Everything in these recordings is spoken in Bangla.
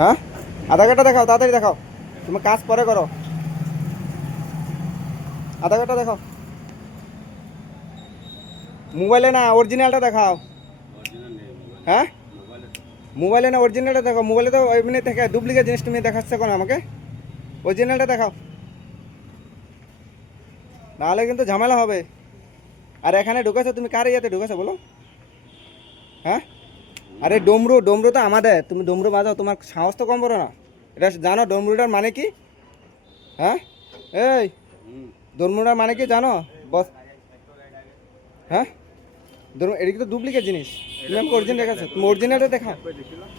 হ্যাঁ, আধার কার্ডটা দেখাও, তাড়াতাড়ি দেখাও। তুমি কাজ পরে করো, আধার কার্ডটা দেখাও। মোবাইলে না, অরিজিনালটা দেখাও। হ্যাঁ, মোবাইলে না, অরিজিনালটা দেখাও। মোবাইলে তো এমনি থেকে ডুপ্লিকেট জিনিস তুমি দেখাচ্ছ কেন আমাকে? অরিজিনালটা দেখাও, নাহলে কিন্তু ঝামেলা হবে। আর এখানে ঢুকেছো তুমি কার ইয়েতে ঢুকেছো বলো? হ্যাঁ, আরে ডমরু, ডমরু তো আমাদের। তুমি ডমরু বাজাও, তোমার সাহস তো কম বড় না। এটা জানো ডমরুটার মানে কি? হ্যাঁ, এই ডমরুটার মানে কি জানো বস? হ্যাঁ, ধরুন এটা কিন্তু ডুপ্লিকেট জিনিস। তুমি আমাকে অরিজিনাল দেখাচ্ছ, তুমি অরিজিনালটা দেখাও।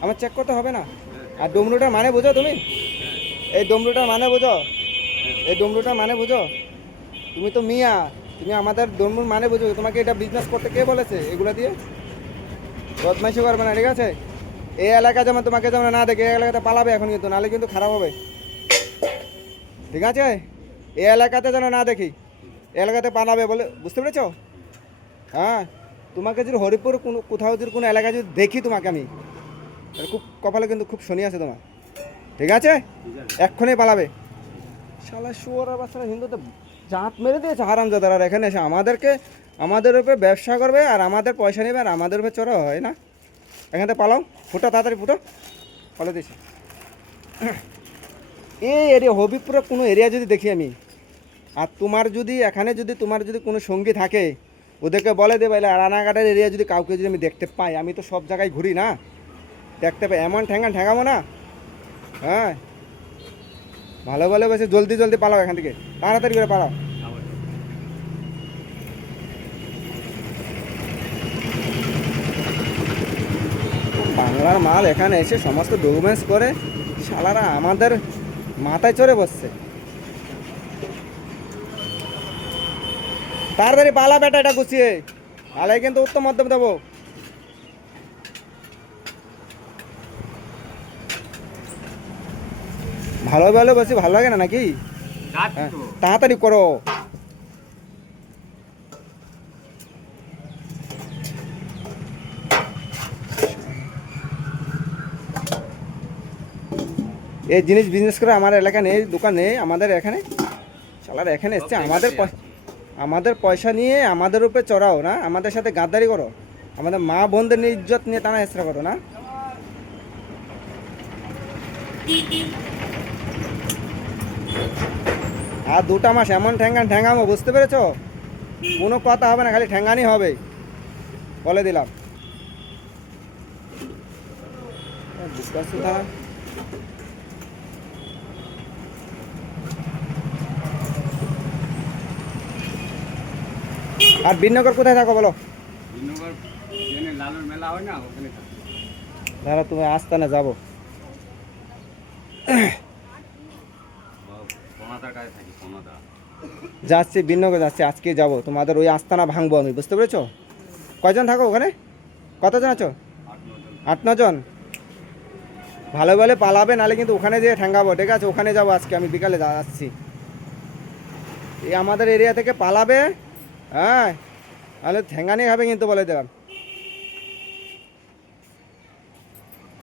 আমার চেক করতে হবে না। আর ডমরুটার মানে বোঝো তুমি? এই ডমরুটার মানে বোঝো? এই ডমরুটার মানে বুঝো? তুমি তো মিয়া, তুমি আমাদের ডমরুর মানে বুঝো? তোমাকে এটা বিজনেস করতে কে বলেছে এগুলো দিয়ে? বদমাইশি করবে না, ঠিক আছে? এই এলাকা যেমন তোমাকে যেমন না দেখে এই এলাকাতে পালাবে এখন, কিন্তু নাহলে কিন্তু খারাপ হবে, ঠিক আছে? এই এলাকাতে যেন না দেখি, এই এলাকাতে পালাবে বলে, বুঝতে পেরেছো? হ্যাঁ, তোমাকে যদি হরিপুর কোনো কোথাও যদি কোনো এলাকায় যদি দেখি তোমাকে আমি, তাহলে খুব কপালে কিন্তু খুব শনি আছে তোমার, ঠিক আছে? এক্ষুনি পালাবে। শালা শুয়োর বাচ্চারা হিন্দুতে জাত মেরে দিয়েছে হারামজাদার। আর এখানে এসে আমাদেরকে, আমাদের উপরে ব্যবসা করবে আর আমাদের পয়সা নেবে আর আমাদের উপরে চড়া হয় না। এখান থেকে পালাও, ফুটো তাড়াতাড়ি ফুটো, পালা দিয়েছি। এই এরিয়া হবিপুরে কোনো এরিয়া যদি দেখি আমি, আর তোমার যদি এখানে যদি তোমার যদি কোনো সঙ্গী থাকে, ওদেরকে বলে দেবে রানাঘাটের এরিয়া যদি কাউকে যদি আমি দেখতে পাই, আমি তো সব জায়গায় ঘুরি না, দেখতে পাই, এমন ঠেঙাবো না। হ্যাঁ, ভালো ভালো বেশি জলদি জলদি পালাও এখান থেকে, তাড়াতাড়ি করে পালাও। বাংলার মাল এখানে এসে সমস্ত ডকুমেন্টস করে শালারা আমাদের মাথায় চড়ে বসছে। তাড়াতাড়ি পালা বেটা, এটা গুছিয়ে পালাই কিন্তু উত্তম মধ্যম দেবো। ভালো ভালো বেশি ভালো লাগে না নাকি? হ্যাঁ, তাড়াতাড়ি করো। এই জিনিস বিজনেস করে আমার এলাকা নেই, দোকান নেই আমাদের এখানে। শালারা এখানে এসছে আমাদের পয়সা নিয়ে আমাদের উপরে চড়াও না, আমাদের সাথে গাদ্দারি করো, আমাদের মা বোনদের নিয়ে ইজ্জত নিয়ে টানা হেসরা করো না। আর 2টা মাস এমন ঠ্যাঙ্গামো, বুঝতে পেরেছো? কোনো কথা হবে না, খালি ঠ্যাঙ্গানি হবে, বলে দিলাম। বুঝতে পারছি তারা। আর বিনগর কোথায় থাকো বলো? দাঁড়া, তুমি আস্তানা যাবো। যাচ্ছি বিনগর যাচ্ছি, আজকে যাব, তোমাদের ওই আস্তানা ভাঙবো আমি, বুঝতে পেরেছো? কয়জন থাকো ওখানে? কতজন আছো? 8-9 জন। ভালো ভালো পালাবে, নাহলে কিন্তু ওখানে যেয়ে ঠ্যাঙ্গাবো, ঠিক আছে? ওখানে যাবো আজকে আমি, বিকালে যাচ্ছি। এই আমাদের এরিয়া থেকে পালাবে, হ্যাঁ, তাহলে ঠ্যাঙ্গানি খাবে কিন্তু, বলে দিলাম।